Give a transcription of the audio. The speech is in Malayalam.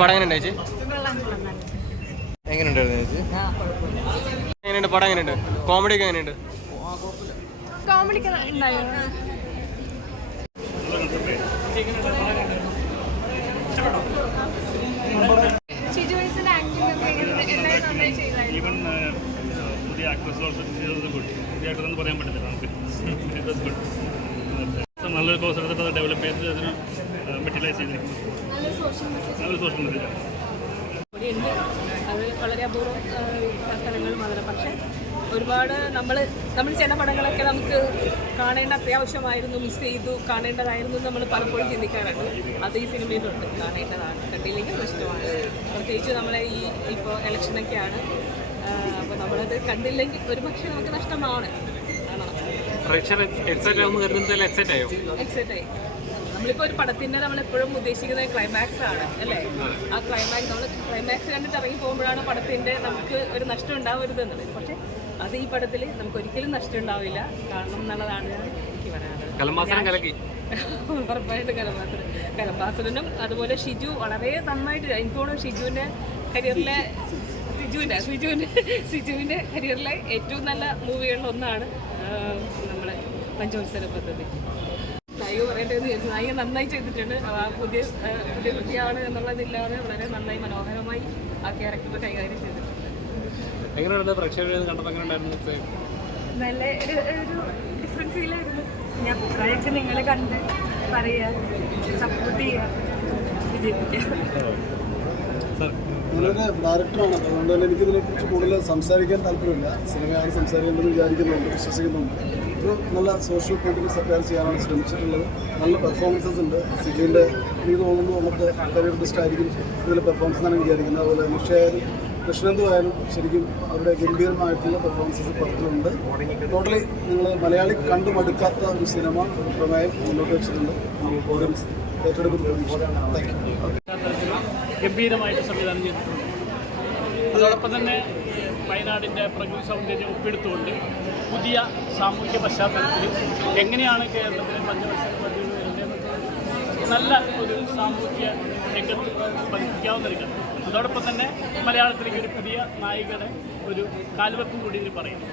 പടം എങ്ങനെയുണ്ട് ചേച്ചി? എങ്ങനെയുണ്ടായിരുന്നു ചേച്ചി? എങ്ങനെയുണ്ട് പടം? എങ്ങനെയുണ്ട്? കോമഡി ഒക്കെ എങ്ങനെയുണ്ട്? കോമഡി ഉണ്ടായോ? പറയാൻ പറ്റില്ല നമുക്ക്. നല്ലൊരു കോഴ്സ് എടുത്തിട്ട് അത് ഡെവലപ്പ് ചെയ്ത് അതിന് മെറ്റീരിയലൈസ് ചെയ്തിരിക്കുന്നു. നല്ല സോഷ്യൽ മെസ്സേജ് ഉണ്ട്. അത് വളരെ അപൂർവം സ്ഥലങ്ങൾ മാത്രം. പക്ഷേ ഒരുപാട് നമ്മൾ ചില പടങ്ങളൊക്കെ നമുക്ക് കാണേണ്ട അത്യാവശ്യമായിരുന്നു, മിസ് ചെയ്തു, കാണേണ്ടതായിരുന്നു നമ്മൾ പലപ്പോഴും ചിന്തിക്കാറുണ്ട്. അത് ഈ സിനിമയിലുണ്ട്. കാണേണ്ടതാണ്, കണ്ടില്ലെങ്കിൽ നഷ്ടമാണ്. പ്രത്യേകിച്ച് നമ്മളെ ഇപ്പോൾ ഇലക്ഷനൊക്കെയാണ്. അപ്പോൾ നമ്മളത് കണ്ടില്ലെങ്കിൽ ഒരു പക്ഷേ നമുക്ക് നഷ്ടമാണ്. എക്സൈറ്റ് ആയി. നമ്മളിപ്പോൾ ഒരു പടത്തിൻ്റെ നമ്മളെപ്പോഴും ഉദ്ദേശിക്കുന്നത് ക്ലൈമാക്സ് ആണ് അല്ലേ? ആ ക്ലൈമാക്സ് കണ്ടിട്ട് ഇറങ്ങി പോകുമ്പോഴാണ് പടത്തിൻ്റെ നമുക്ക് ഒരു നഷ്ടം ഉണ്ടാവരുതെന്നുള്ളത്. പക്ഷേ അത് ഈ പടത്തിൽ നമുക്ക് ഒരിക്കലും നഷ്ടം ഉണ്ടാവില്ല, കാണണം എന്നുള്ളതാണ് എനിക്ക് പറയാനുള്ളത്. ഉറപ്പായിട്ട് കലംബാസനും അതുപോലെ ഷിജു വളരെ നന്നായിട്ട്. എനിക്ക് തോന്നുന്നു ഷിജുവിൻ്റെ കരിയറിലെ ഏറ്റവും നല്ല മൂവികളിലൊന്നാണ് നമ്മളെ പഞ്ചവത്സര പദ്ധതി. നായിക പറയേണ്ടതെന്ന് ചോദിച്ചു. നായിക നന്നായി ചെയ്തിട്ടുണ്ട്. പുതിയ കൃതിയാണ് എന്നുള്ളതില്ലാതെ വളരെ നന്നായി മനോഹരമായി ആ ക്യാരക്ടർ കൈകാര്യം ചെയ്തിട്ടുണ്ട്. നല്ല ഒരു ഡിഫറെൻറ്റ് ഫീലായിരുന്നു. ഞാൻ അഭിപ്രായമൊക്കെ നിങ്ങൾ കണ്ട് പറയുക, സപ്പോർട്ട് ചെയ്യുക, വിജയിപ്പിക്കുക. ഞാനൊരു ഡയറക്ടറാണ്, അതുകൊണ്ട് തന്നെ എനിക്കിതിനെക്കുറിച്ച് കൂടുതൽ സംസാരിക്കാൻ താല്പര്യമില്ല. സിനിമയാണ് സംസാരിക്കേണ്ടത് വിചാരിക്കുന്നുണ്ട്, വിശ്വസിക്കുന്നുണ്ട്. ഒരു നല്ല സോഷ്യൽ പൊളിറ്റിക്കൽ സർക്കാർ ചെയ്യാനാണ് ശ്രമിച്ചിട്ടുള്ളത്. നല്ല പെർഫോമൻസസ് ഉണ്ട്. സിജുവിൻ്റെ എനിക്ക് തോന്നുന്നു നമുക്ക് കരിയർ ബെസ്റ്റ് ആയിരിക്കും ഇതിൽ പെർഫോമൻസ് എന്നാണ് വിചാരിക്കുന്നത്. അതുപോലെ നിഷയായാലും കൃഷ്ണന്തു ആയാലും ശരിക്കും അവരുടെ ഗംഭീരമായിട്ടുള്ള പെർഫോമൻസസ് പടത്തിലുണ്ട്. ടോട്ടലി നിങ്ങൾ മലയാളി കണ്ടു മടുക്കാത്ത ഒരു സിനിമ പ്രമേയം മുന്നോട്ട് വെച്ചിട്ടുണ്ട്. ഓഡിയൻസ് ഏറ്റെടുക്കുന്ന ഗംഭീരമായിട്ട് സംവിധാനം ചെയ്തിട്ടുണ്ട്. അതോടൊപ്പം തന്നെ വയനാടിൻ്റെ പ്രകൃതി സൗന്ദര്യം ഒപ്പിയെടുത്തുകൊണ്ട് പുതിയ സാമൂഹ്യ പശ്ചാത്തലത്തിൽ എങ്ങനെയാണ് കേരളത്തിലെ പഞ്ചവത്സര പദ്ധതി വരുന്നതെന്ന് നല്ല ഒരു സാമൂഹ്യ രംഗത്ത് പതിപ്പിക്കാവുന്ന ഒരു കഥ. അതോടൊപ്പം തന്നെ മലയാളത്തിലേക്ക് ഒരു പുതിയ നായികയുടെ ഒരു കാൽവെപ്പ് കൂടി ഇതിൽ പറയുന്നു.